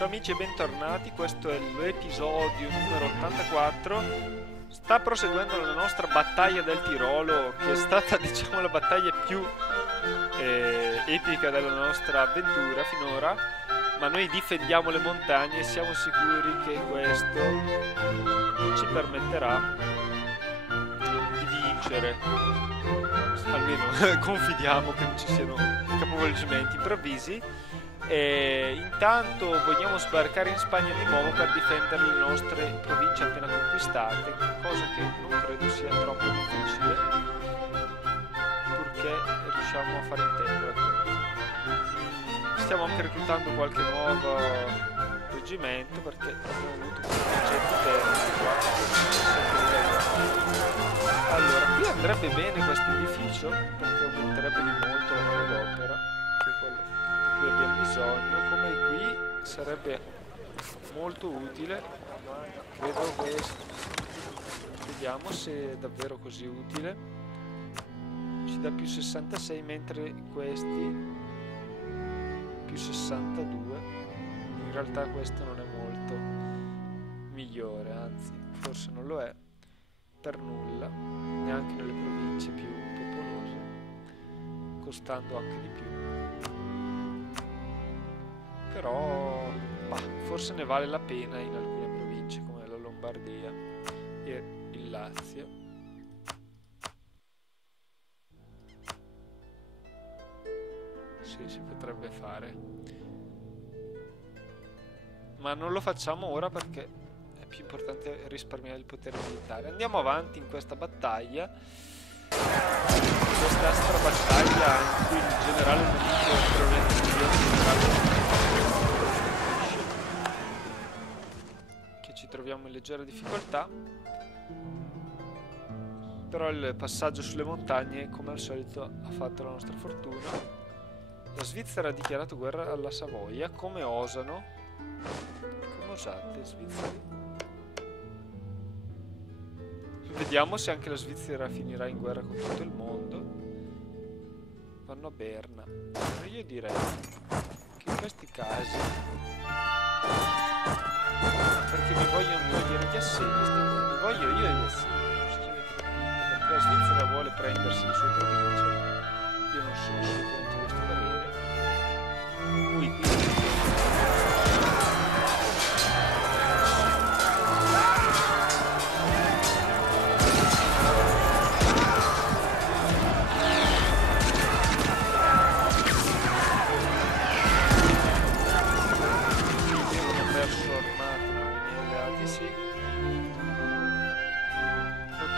Ciao amici e bentornati, questo è l'episodio numero 84. Sta proseguendo la nostra battaglia del Tirolo, che è stata diciamo la battaglia più epica della nostra avventura finora, ma noi difendiamo le montagne e siamo sicuri che questo ci permetterà di vincere. Almeno confidiamo che non ci siano capovolgimenti improvvisi. E intanto vogliamo sbarcare in Spagna di nuovo per difendere le nostre province appena conquistate, cosa che non credo sia troppo difficile, purché riusciamo a fare in tempo. Stiamo anche reclutando qualche nuovo reggimento perché abbiamo avuto un progetto qua. Allora, qui andrebbe bene questo edificio perché aumenterebbe di molto la manodopera, che è quello di cui abbiamo bisogno. Come qui sarebbe molto utile, credo questo. Vediamo se è davvero così utile. Ci dà più 66, mentre questi più 62. In realtà questo non è molto migliore, anzi forse non lo è per nulla, neanche nelle province più popolose, costando anche di più. Però forse ne vale la pena in alcune province come la Lombardia e il Lazio. Sì, si potrebbe fare, ma non lo facciamo ora perché è più importante risparmiare il potere militare. Andiamo avanti in questa battaglia, questa astra battaglia in cui il generale nemico è probabilmente il miglior generale, che ci troviamo in leggera difficoltà. Però il passaggio sulle montagne, come al solito, ha fatto la nostra fortuna. La Svizzera ha dichiarato guerra alla Savoia. Come osano? Come osate, svizzeri? Vediamo se anche la Svizzera finirà in guerra con tutto il mondo. Vanno a Berna. Ma io direi che in questi casi, perché mi vogliono togliere gli assegni, li voglio io gli assegni. Non so se avete capito, perché la Svizzera vuole prendersi le sue province. Io non sono assolutamente di questo parere.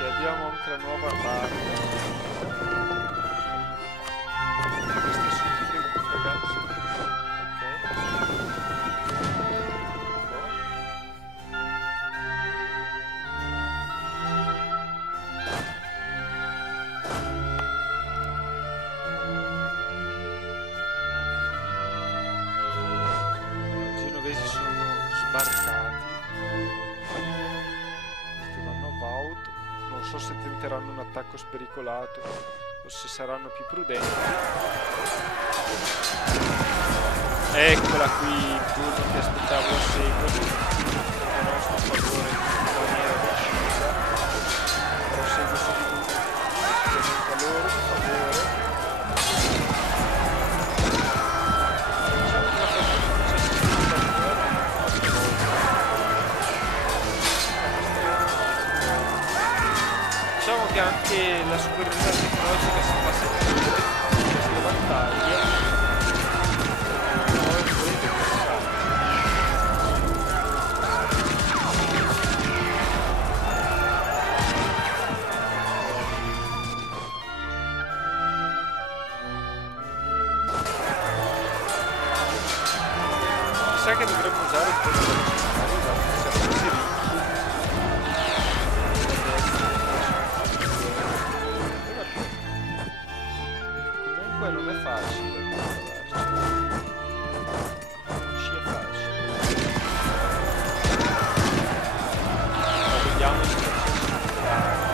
Abbiamo anche la nuova parte. Questi sono tutti ragazzi. Ok. I genovesi sono sbarcati. Questi vanno a Vaud. Non so se tenteranno un attacco spericolato o se saranno più prudenti. Eccola qui il turno che aspettavo a seguito. Il nostro favore in maniera decisa. Proseguo subito a loro, per favore. Diciamo che la fortuna ci assiste Diciamo che anche la superiorità tecnologica si fa sentire in queste battaglie. Mi sa che dovremmo usare un po' di mercenari, dato che siamo così ricchi. Comunque non è facile trovarci. Non ci è facile. Ma vediamo il processo militare.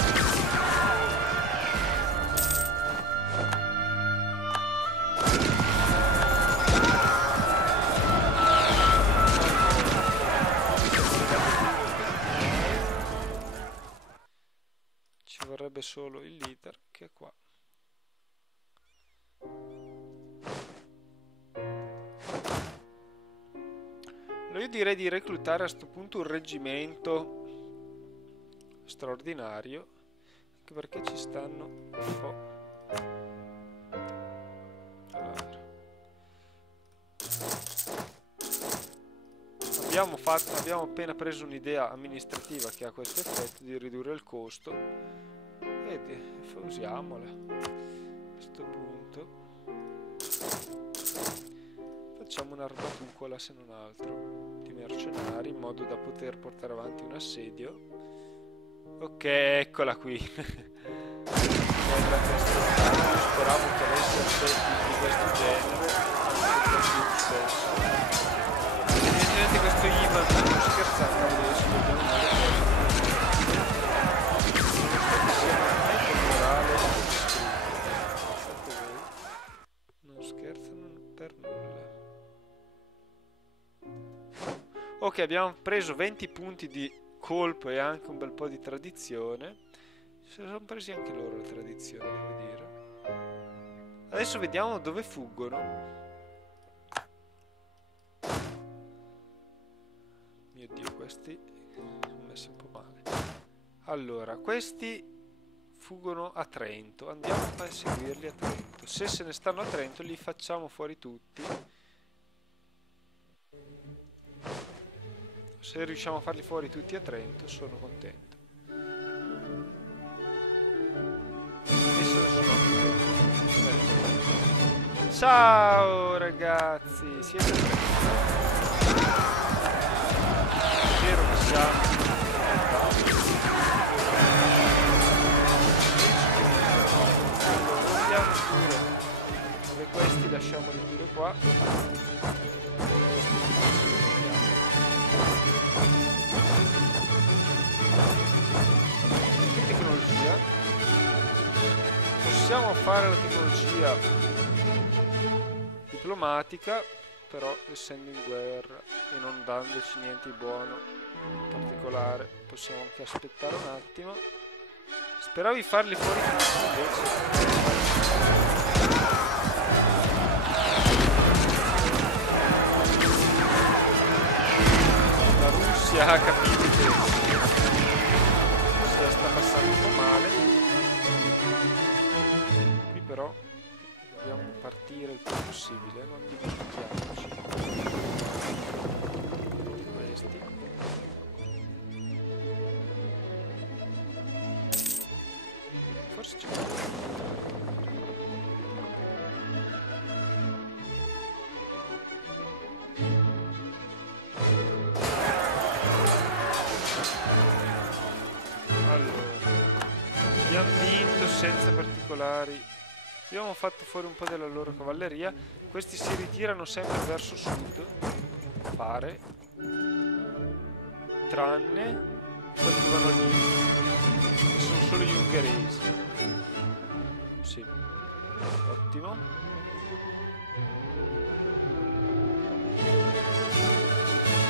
serve solo il leader che è qua. Allora io direi di reclutare a questo punto un reggimento straordinario, anche perché ci stanno un po'. Abbiamo appena preso un'idea amministrativa che ha questo effetto di ridurre il costo e usiamola a questo punto. Facciamo un'armatucola, se non altro, di mercenari, in modo da poter portare avanti un assedio. Ok, eccola qui. Speravo che avesse assetti di questo genere, anche per più spesso. Evidentemente questo Ivan non scherzando, adesso dobbiamo andare non scherzano per nulla. Ok, abbiamo preso 20 punti di colpo e anche un bel po' di tradizione. Si sono presi anche loro la tradizione, devo dire. Adesso vediamo dove fuggono. Mio Dio, questi sono messi un po' male. Allora, questi fuggono a Trento. Andiamo a seguirli a Trento. Se ne stanno a Trento, li facciamo fuori tutti. Se riusciamo a farli fuori tutti a Trento, sono contento. Ciao ragazzi, siete vero che siamo andiamo pure dove questi lasciamoli pure qua. Che tecnologia? Possiamo fare la tecnologia diplomatica, però essendo in guerra e non dandoci niente di buono in particolare possiamo anche aspettare un attimo. Speravo di farli fuori tutti, invece la Russia ha capito che se la sta passando un po' male. Qui però dobbiamo partire il più possibile, non dimentichiamoci questi. Forse c'è allora, abbiamo vinto senza particolari. Abbiamo fatto fuori un po' della loro cavalleria. Questi si ritirano sempre verso sud, pare, tranne quelli che vanno lì, che sono solo gli ungheresi. Sì, ottimo.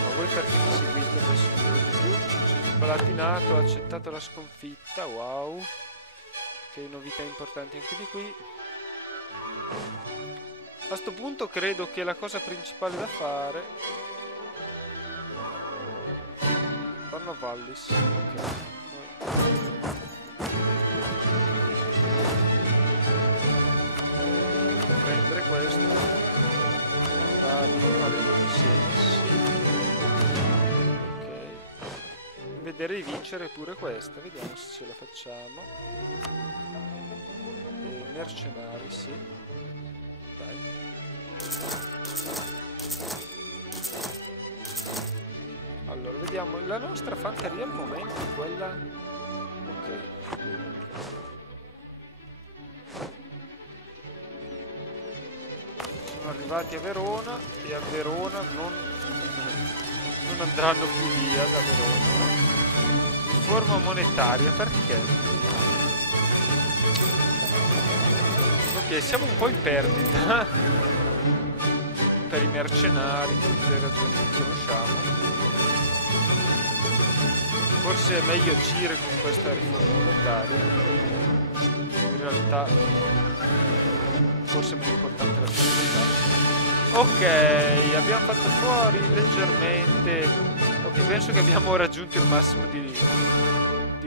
Ma voi perché mi seguite adesso un po' di più? Palatinato ha accettato la sconfitta, wow. Che novità importanti anche di qui. A sto punto credo che la cosa principale da fare vanno a Vallis. Ok, prendere questo, darlo alle sensi. Ok, vedere di vincere pure questa, vediamo se ce la facciamo. E mercenari, sì. Allora, vediamo, la nostra fanteria al momento è quella. Ok. Sono arrivati a Verona e a Verona non andranno più via da Verona. Riforma monetaria, perché? Ok, siamo un po' in perdita per i mercenari, per tutte le ragioni che conosciamo. forse è meglio agire con questa riforma monetaria. In realtà forse è più importante la stabilità. Ok, abbiamo fatto fuori leggermente. Ok, penso che abbiamo raggiunto il massimo di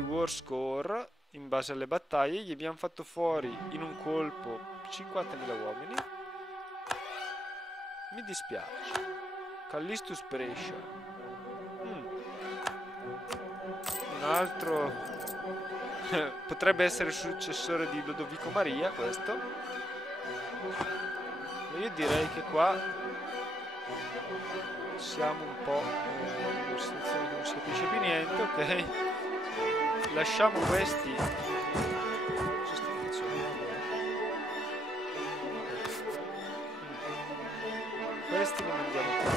war score in base alle battaglie. Gli abbiamo fatto fuori in un colpo 50.000 uomini. Mi dispiace. Callistus Brescia. Un altro potrebbe essere il successore di Lodovico Maria, questo. Ma io direi che qua siamo un po' in una situazione che non si capisce più niente, ok? Lasciamo questi. Cosa sto facendo? Questi li mandiamo qua.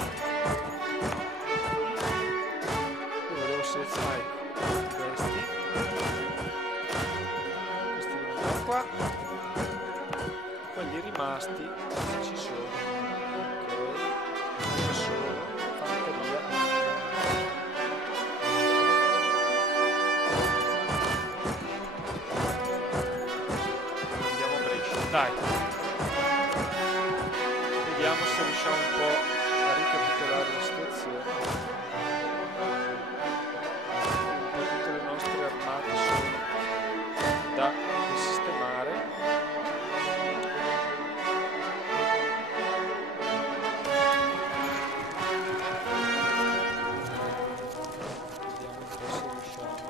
Io volevo selezionare questi. Questi li mandiamo qua. Quelli rimasti ci sono. Ok. Sono fanteria. Andiamo a Brescia. Dai. Vediamo se riusciamo un po' a ricapitolare la situazione. Un po' tutte le nostre armate sono da risistemare. Vediamo un po' se riusciamo.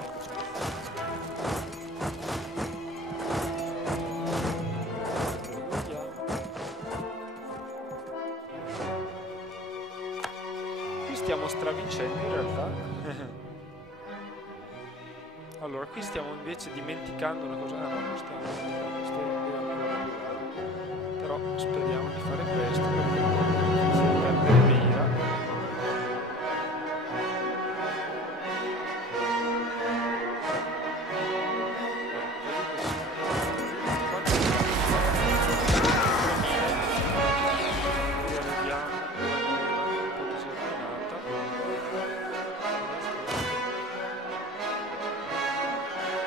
Stiamo stravincendo in realtà. Allora, qui stiamo invece dimenticando una cosa. Ah, no, non stiamo dimenticando, stiamo ancora arrivando. Però speriamo di fare questo perché si perdere Beira.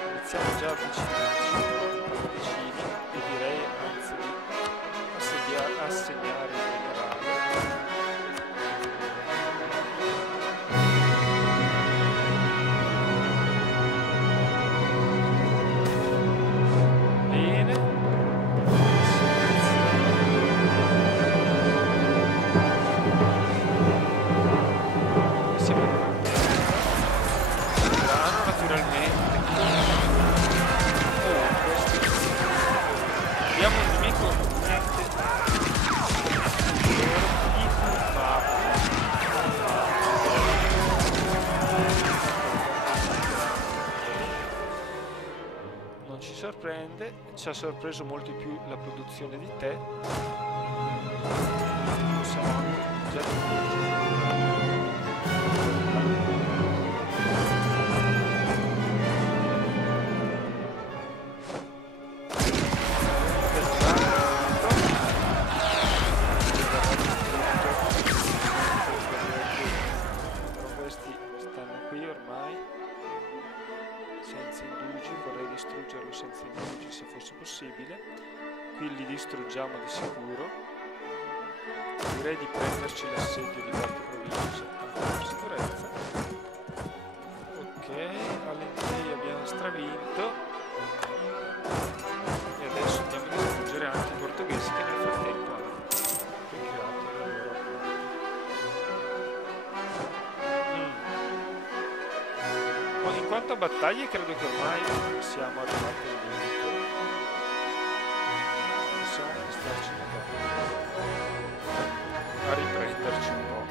Iniziamo già a avvicinarci vicini e direi anzi di assegnare il generale. Bene. Siamo grano naturalmente. Abbiamo un nemico niente non ci sorprende, ci ha sorpreso molto di più la produzione di tè. Possiamo anche già distruggerlo senza indugi se fosse possibile. Qui li distruggiamo di sicuro. Direi di prenderci l'assedio di qualche provincia per sicurezza. Ok, all'Entei abbiamo stravinto e adesso andiamo a distruggere anche i portoghesi che nel frattempo hanno ricreato le loro in quanto a battaglie credo che ormai siamo arrivati al limite. Possiamo starci un po' a riprenderci un po'.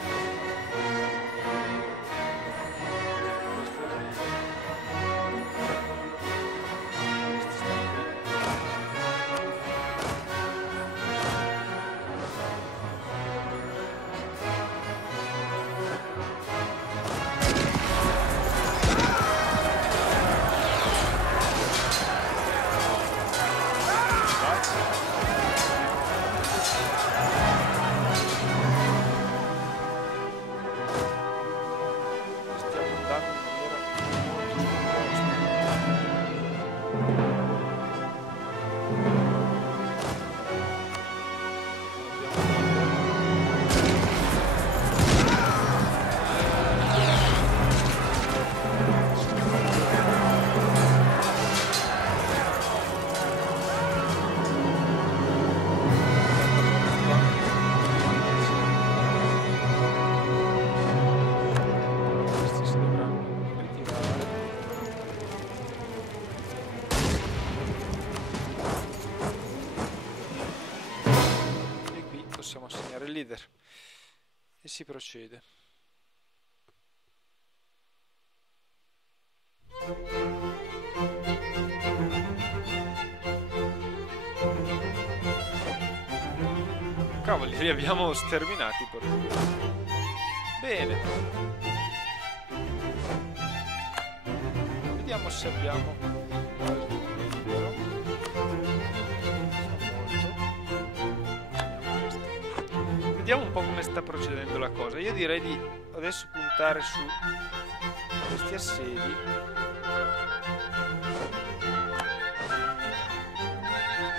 Questi stanno qui. e si procede. Cavoli, li abbiamo sterminati i portoghesi. Bene. Vediamo se abbiamo qualche libero. Vediamo un po' come sta procedendo la cosa. Io direi di adesso puntare su questi assedi.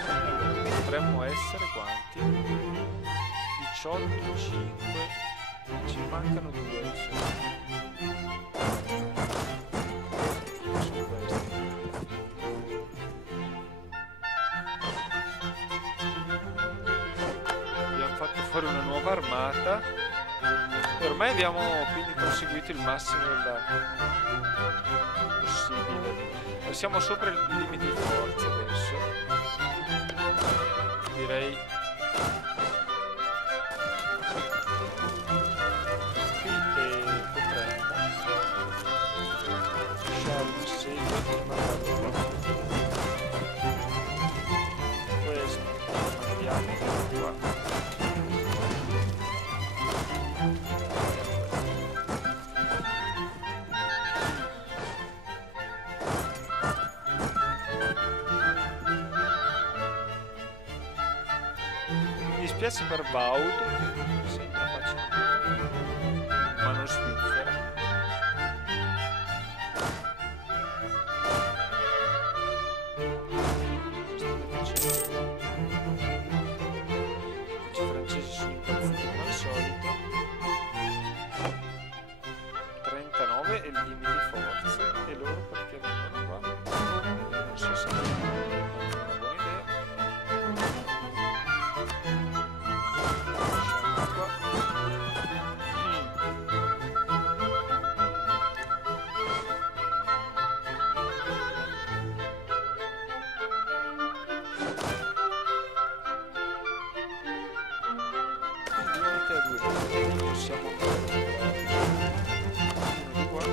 Allora, qui dovremmo essere quanti? 18, 5, ci mancano 2 insomma. Su questi. Abbiamo fatto fuori una nuova armata e ormai abbiamo quindi conseguito il massimo possibile. Siamo sopra il limite di forza adesso. Direi mi dispiace per Baudo che sembra facile, ma non Svizzera. I francesi sono impazziti come al solito. 39 è il limite di forza e loro perché vengono qua? Non so se è una buona idea. Possiamo di qua.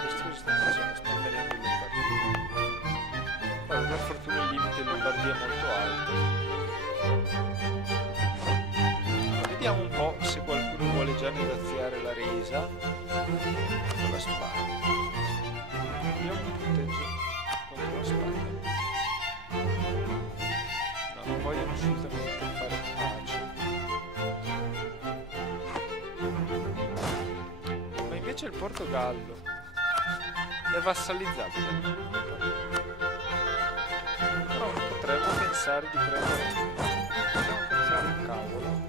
Questo sta facendo spendere anche il Lombardia. Allora, per fortuna il limite in Lombardia è molto alto. Vediamo un po' se qualcuno vuole già negoziare la resa con la Spagna. Abbiamo un punteggio contro la Spagna. No, non vogliono assolutamente fare pace. Ma invece il Portogallo è vassalizzabile. Però potremmo pensare di prendere... Potremmo pensare un cavolo.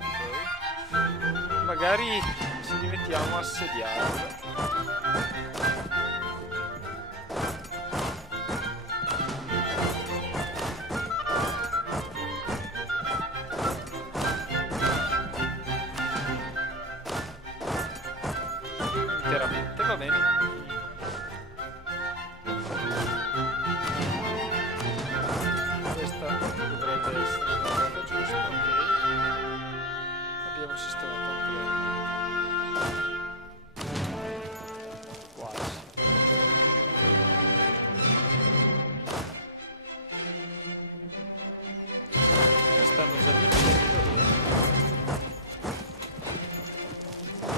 Magari ci dimettiamo a assediarlo. Interamente, va bene. Questa dovrebbe essere la data giusta, ok. Abbiamo sistemato anche la... Quasi. Stanno già vincendo.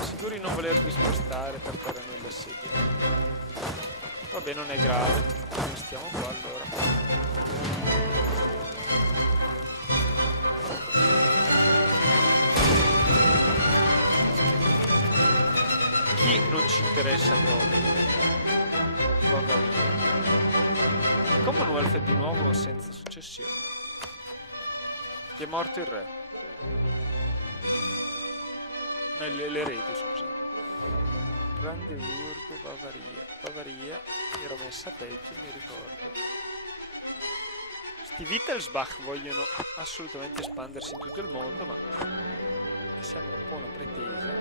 Sicuri non volervi spostare per fare noi l'assedio. Vabbè, non è grave. Stiamo qua allora. Chi non ci interessa proprio? Bavaria. Commonwealth è di nuovo senza successione. Ti è morto il re. L'erede, scusa. Brandeburgo, Bavaria. Bavaria era messa peggio, mi ricordo. Sti Wittelsbach vogliono assolutamente espandersi in tutto il mondo, ma mi sembra un po' una pretesa.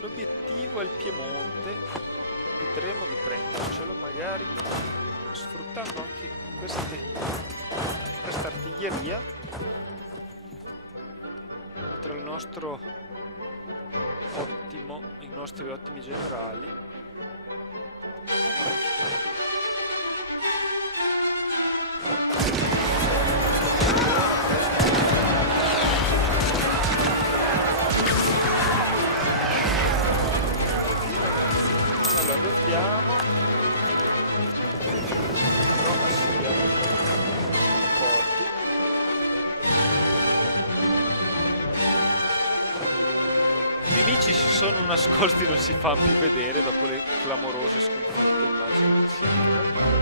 L'obiettivo è il Piemonte, vedremo di prendercelo magari sfruttando anche questa artiglieria, oltre al nostro i nostri ottimi generali. Dobbiamo assediare i porti. I nemici si sono nascosti, non si fanno più vedere dopo le clamorose sconfitte, immagino che sia anche normale.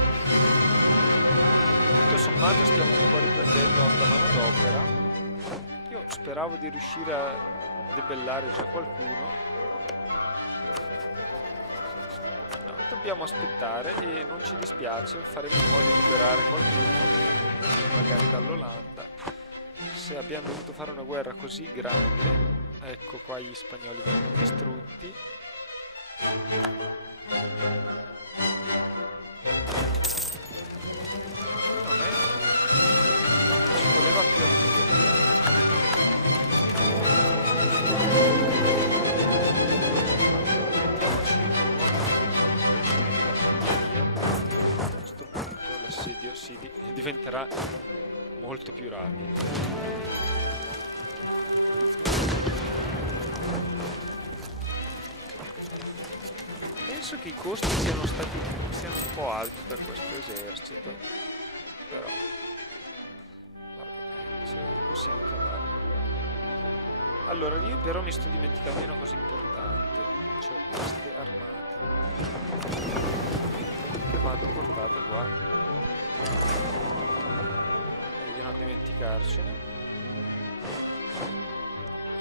Tutto sommato stiamo un po' riprendendo la manodopera. Io speravo di riuscire a debellare già qualcuno. Dobbiamo aspettare e non ci dispiace, faremo in modo di liberare qualcuno, magari dall'Olanda. Se abbiamo dovuto fare una guerra così grande, ecco qua gli spagnoli vengono distrutti. Non è... no, ci voleva più artiglieria. Diventerà molto più rapido. Penso che i costi siano un po' alti per questo esercito, però vabbè, ce la possiamo cavare. Allora, io però mi sto dimenticando di una cosa importante, cioè queste armate che vanno portate qua. Meglio non dimenticarcene.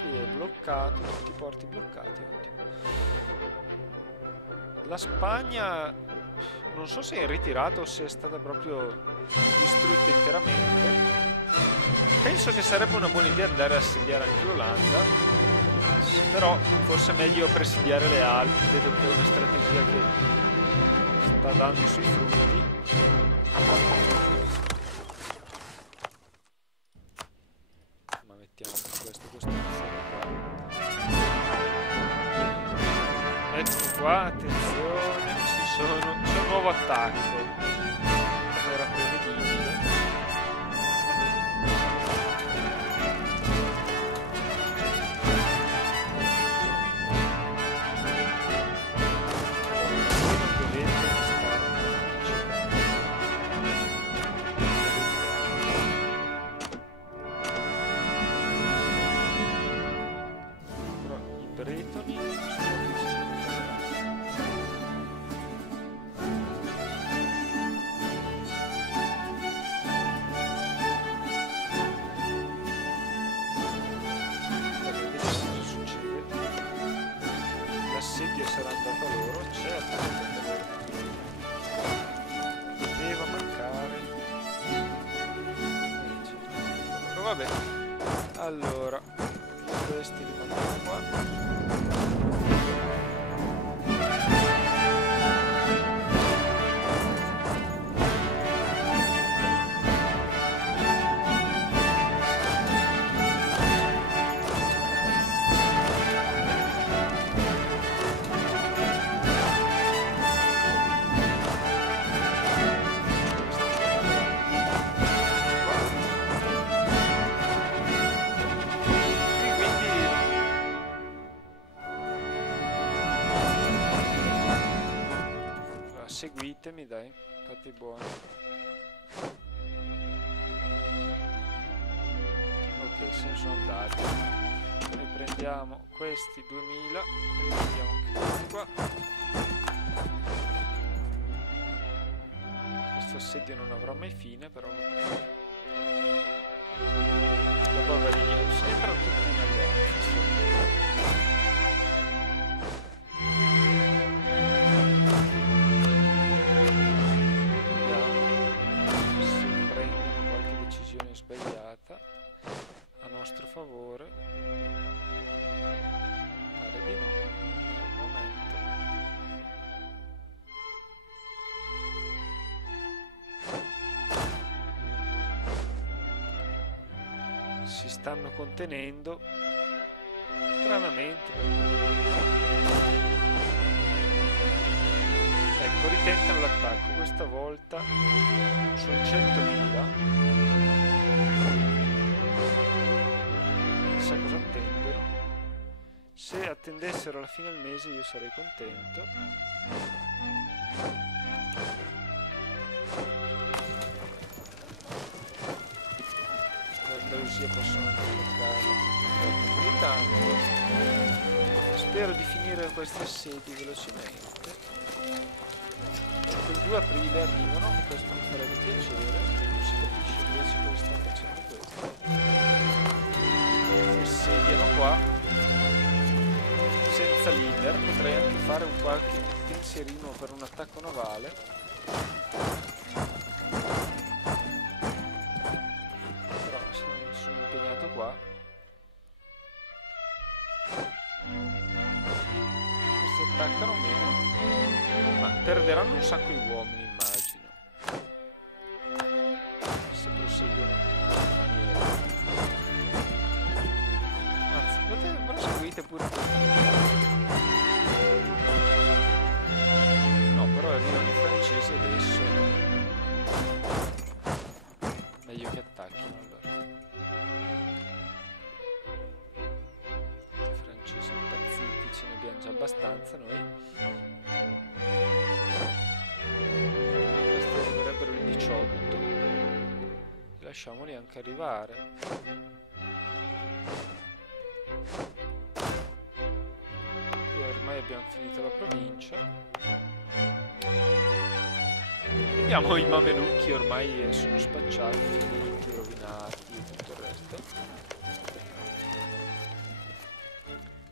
Qui è bloccato, tutti i porti bloccati, ottimo. La Spagna non so se è ritirata o se è stata proprio distrutta interamente. Penso che sarebbe una buona idea andare a assediare anche l'Olanda, però forse è meglio presidiare le Alpi. Vedo che è una strategia che sta dando i suoi frutti. Ma mettiamo questa costruzione qua. Ecco qua, attenzione, c'è un nuovo attacco, come era prevedibile. L'assedio sarà andato a loro, certo, poteva mancare. Vabbè, allora questi li mandiamo qua. Seguitemi, dai, fate buoni. Ok, se ne sono andati. Noi prendiamo questi 2000 e li mettiamo anche questi qua. Questo assedio non avrà mai fine, però. La Bavaria sembra tutti in alleanza. Sbagliata a nostro favore. si stanno contenendo stranamente. Ecco, ritentano l'attacco, questa volta sono 100.000. Chissà cosa attendono. Se attendessero alla fine del mese io sarei contento. L'Andalusia possono anche bloccare. Intanto spero di finire questi assedi velocemente. Il 2 aprile arrivano, questo mi farebbe piacere. Non si capisce invece cosa stanno facendo questo. Si assediano qua senza leader. Potrei anche fare un qualche pensierino per un attacco navale. Però sono impegnato qua. Questi attaccano meno, ma perderanno un sacco di uomini, immagino, se proseguono in questa maniera. Anzi, proseguite pure così. No, però arrivano i francesi adesso. Meglio che attacchino allora. I francesi impazziti, ce ne abbiamo già abbastanza noi. Questi arriverebbero il 18. Lasciamoli anche arrivare. E ormai abbiamo finito la provincia. Vediamo i mamelucchi, ormai sono spacciati, finiti, rovinati e tutto il resto.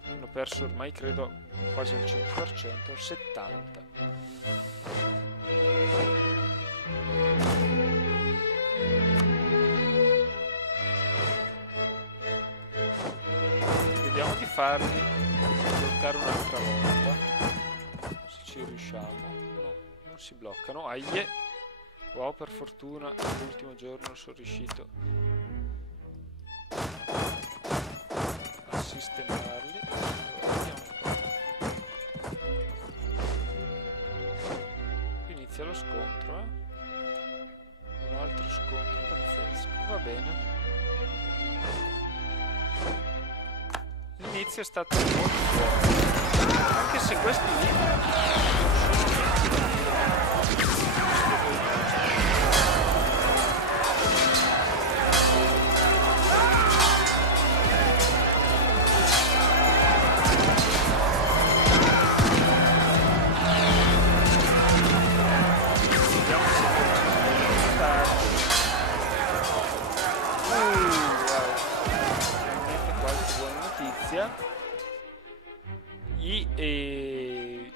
Hanno perso ormai, credo, quasi al 100%, al 70%. Vediamo di farli bloccare un'altra volta, se ci riusciamo. No, non si bloccano. Aie! Wow, per fortuna l'ultimo giorno sono riuscito a sistemarli. Qui inizia lo scontro, un altro scontro pazzesco. Va bene. L'inizio è stato molto buono, anche se questi lì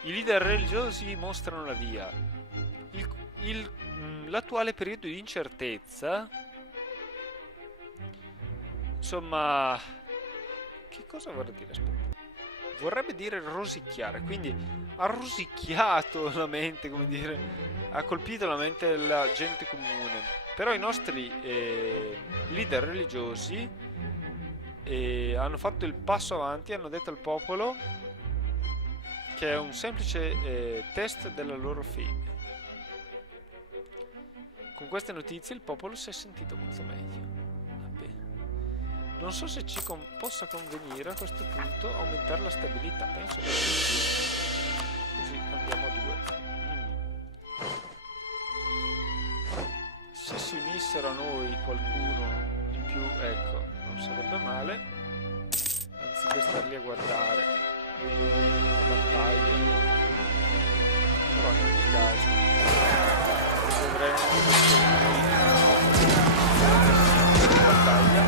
i leader religiosi mostrano la via. L'attuale periodo di incertezza, insomma, che cosa vorrebbe dire? Aspetta. Vorrebbe dire rosicchiare, quindi ha rosicchiato la mente, come dire, ha colpito la mente della gente comune. Però i nostri leader religiosi hanno fatto il passo avanti, hanno detto al popolo che è un semplice test della loro fede. Con queste notizie il popolo si è sentito molto meglio. Va bene. Non so se ci possa convenire a questo punto aumentare la stabilità. Penso che sì. Così andiamo a 2. Se si unissero a noi qualcuno in più, ecco, non sarebbe male. Anziché starli a guardare la battaglia, però in ogni caso dovremmo la battaglia.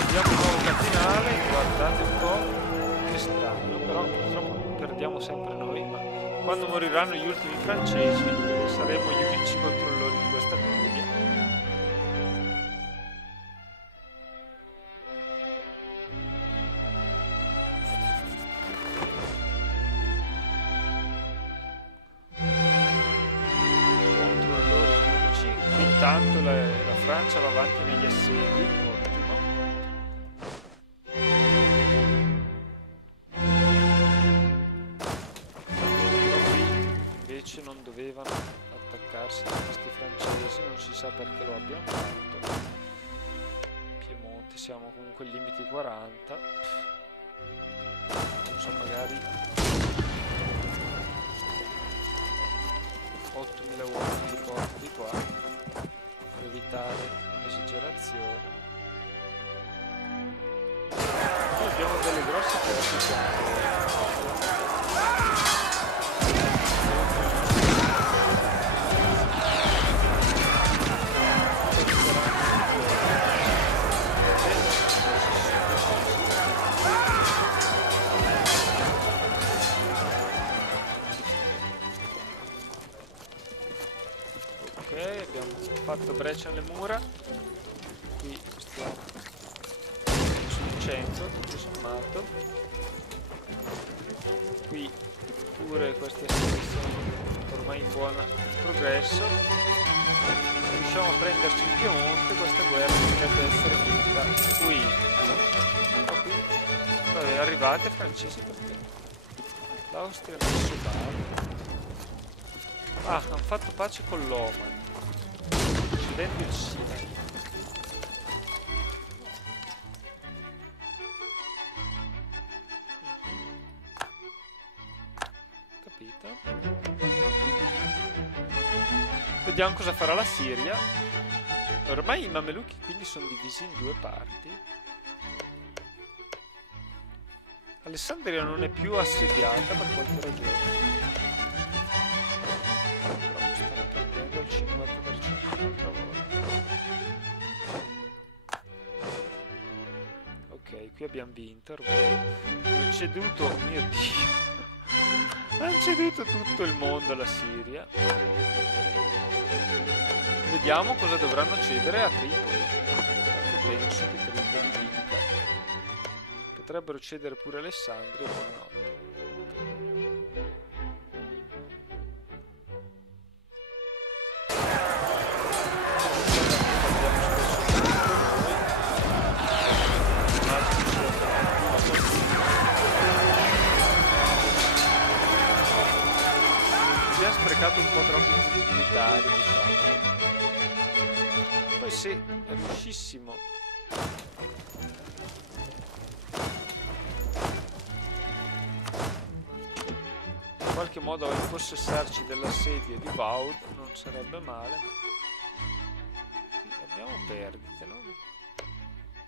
Vediamo un nuovo cardinale, guardate un po', che strano, però purtroppo perdiamo sempre noi, ma quando moriranno gli ultimi francesi saremo gli unici controllori di questa curia. Intanto la Francia va avanti negli assedi, ottimo. Però qui invece non dovevano attaccarsi a questi francesi, non si sa perché lo abbiano fatto. Piemonte, siamo comunque al limite 40. Non so, magari 8000 uomini li porto di qua per evitare esagerazione. Qui abbiamo delle grosse perdite. Abbiamo fatto breccia alle mura, qui stiamo vincendo tutto sommato. Qui pure queste sono ormai in buon progresso. Se riusciamo a prenderci il Piemonte, questa guerra potrebbe essere vinta. Qui, vabbè, arrivate francesi, perché l'Austria ha messo base. Ah, hanno fatto pace con l'Oman, uccidendo il Sinai. Capito? Vediamo cosa farà la Siria. Ormai i Mameluchi quindi sono divisi in due parti. Alessandria non è più assediata per qualche ragione. Il 50% un'altra volta. Ok, qui abbiamo vinto ormai. Hanno ceduto, mio Dio, hanno ceduto tutto il mondo alla Siria. Vediamo cosa dovranno cedere a Tripoli. Penso che Tripoli vinca. Potrebbero cedere pure Alessandria, buonanotte. Sprecato un po' troppi punti militari, diciamo. Poi se riuscissimo in qualche modo a impossessarci dell'assedio di Vaud, non sarebbe male. Qui abbiamo perdite, no?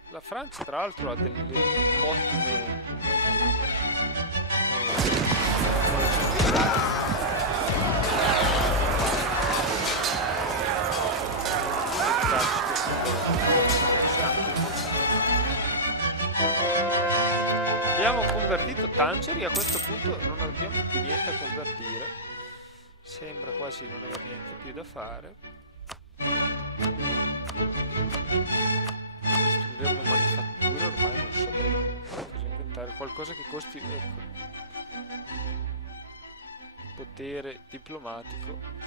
La Francia tra l'altro ha delle ottime abbiamo convertito Tangeri, a questo punto non abbiamo più niente a convertire, sembra quasi non aver niente più da fare. Costruiremo manifatture, ormai non so cosa inventare, qualcosa che costi, ecco, potere diplomatico.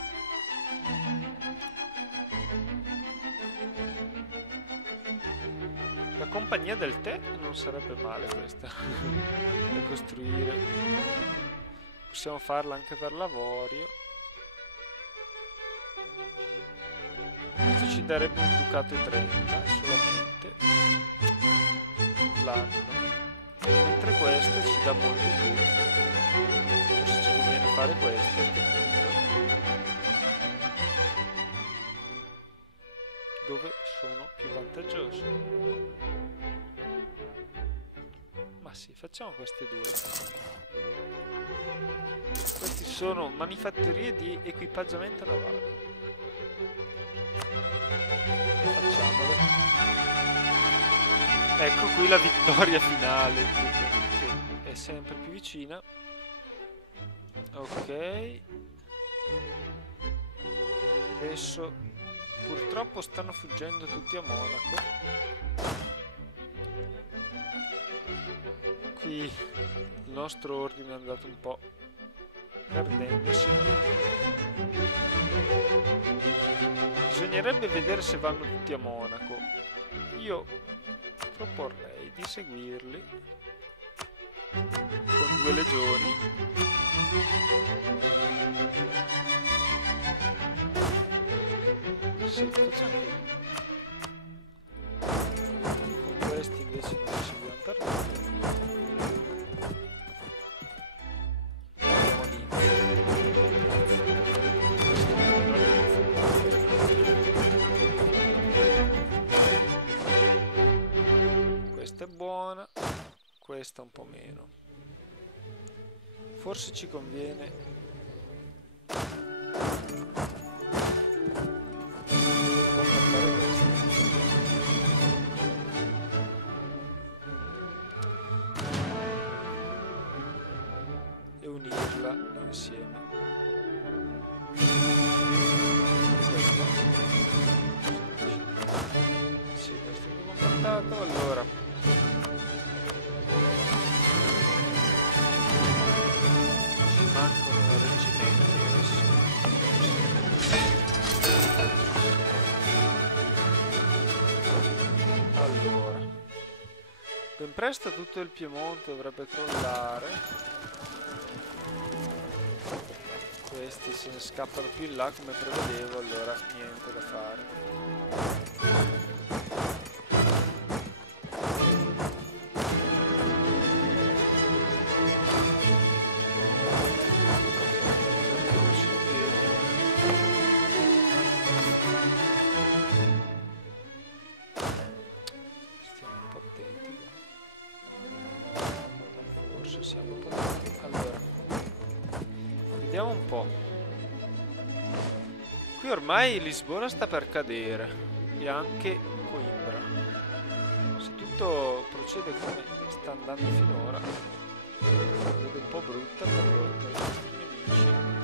La compagnia del tè non sarebbe male questa da costruire. Possiamo farla anche per l'avorio. Questo ci darebbe un ducato e 30 solamente l'anno, mentre questo ci dà molto più. Forse ci conviene fare questo, dove sono più vantaggioso. Ma sì, facciamo queste due. Questi sono manifattorie di equipaggiamento navale. Facciamole. Ecco qui la vittoria finale, che è sempre più vicina. Ok. Adesso purtroppo stanno fuggendo tutti a Monaco. Qui il nostro ordine è andato un po' perdendosi. Bisogna Bisognerebbe vedere se vanno tutti a Monaco. Io proporrei di seguirli con 2 legioni. Sì, facciamo con questi invece non ci dobbiamo perdere. Andiamo lì. Questa è buona, questa un po' meno. Forse ci conviene e unirla insieme. Questa. Sì, questo è combattato. Allora ci mancano reggimenti adesso. Allora, ben presto tutto il Piemonte dovrebbe crollare. Questi se ne scappano più in là come prevedevo, allora niente da fare. Stiamo un po' attenti qua. Forse siamo un po' attenti. Allora, vediamo un po'. Qui ormai Lisbona sta per cadere e anche Coimbra. Se tutto procede come sta andando finora, vedo un po' brutta per i nostri nemici.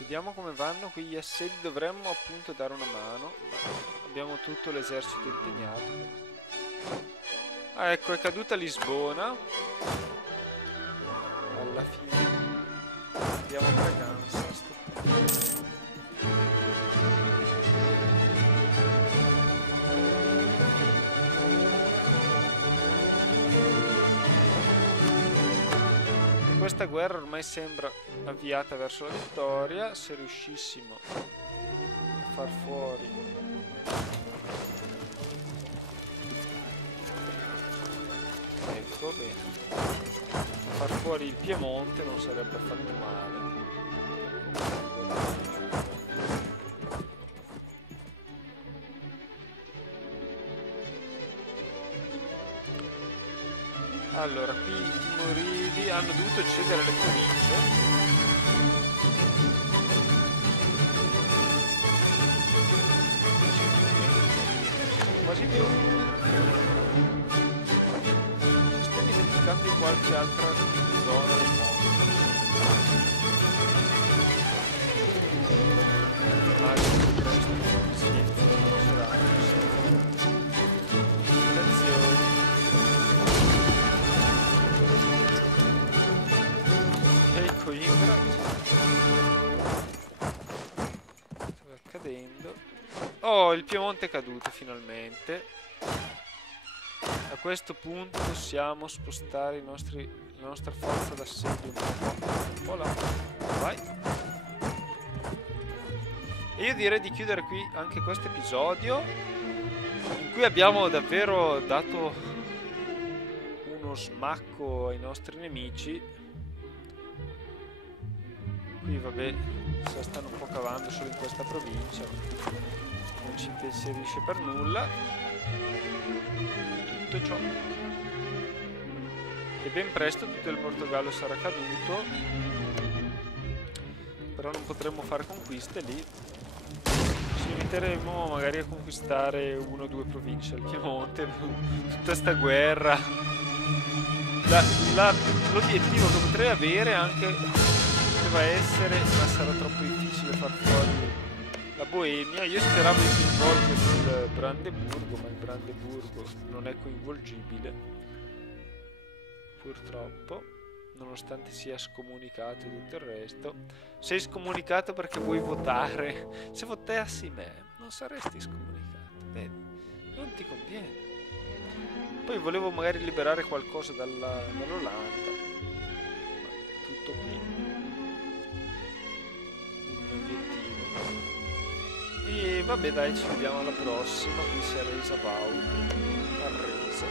Vediamo come vanno qui gli assedi, dovremmo appunto dare una mano, ma abbiamo tutto l'esercito impegnato. Ah, ecco, è caduta Lisbona. Alla fine abbiamo Braganza a sto punto. Questa guerra ormai sembra avviata verso la vittoria. Se riuscissimo a far fuori ecco bene, a far fuori il Piemonte non sarebbe affatto male. Allora, qui i Timuridi hanno dovuto cedere le province. Quasi più. Si sta dimenticando di qualche altra zona del mondo. Coimbra sta accadendo. Oh, il Piemonte è caduto finalmente. A questo punto possiamo spostare la nostra forza d'assedio un po' là. Vai. E io direi di chiudere qui anche questo episodio, in cui abbiamo davvero dato uno smacco ai nostri nemici. Qui vabbè, se la stanno un po' cavando solo in questa provincia, non ci impensierisce per nulla tutto ciò. E ben presto tutto il Portogallo sarà caduto, però non potremo fare conquiste lì. ci limiteremo magari a conquistare 1 o 2 province al Piemonte. Tutta sta guerra. L'obiettivo che potrei avere anche poteva essere, ma sarà troppo difficile far fuori la Boemia. Io speravo di coinvolgere il Brandeburgo, ma il Brandeburgo non è coinvolgibile, purtroppo, nonostante sia scomunicato e tutto il resto. Sei scomunicato perché vuoi votare. Se votassi me non saresti scomunicato, vedi? Non ti conviene. Poi volevo magari liberare qualcosa dall'Olanda, ma tutto qui il mio obiettivo. E vabbè, dai, ci vediamo alla prossima. Qui si è resa arresa.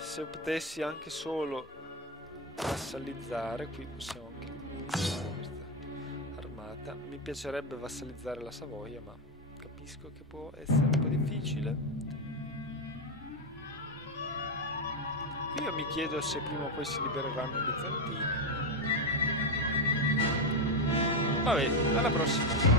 Se potessi anche solo vassalizzare, qui possiamo anche iniziare questa armata. Mi piacerebbe vassalizzare la Savoia, ma capisco che può essere un po' difficile. Qui io mi chiedo se prima o poi si libereranno i bizantini. Vabbè, alla prossima.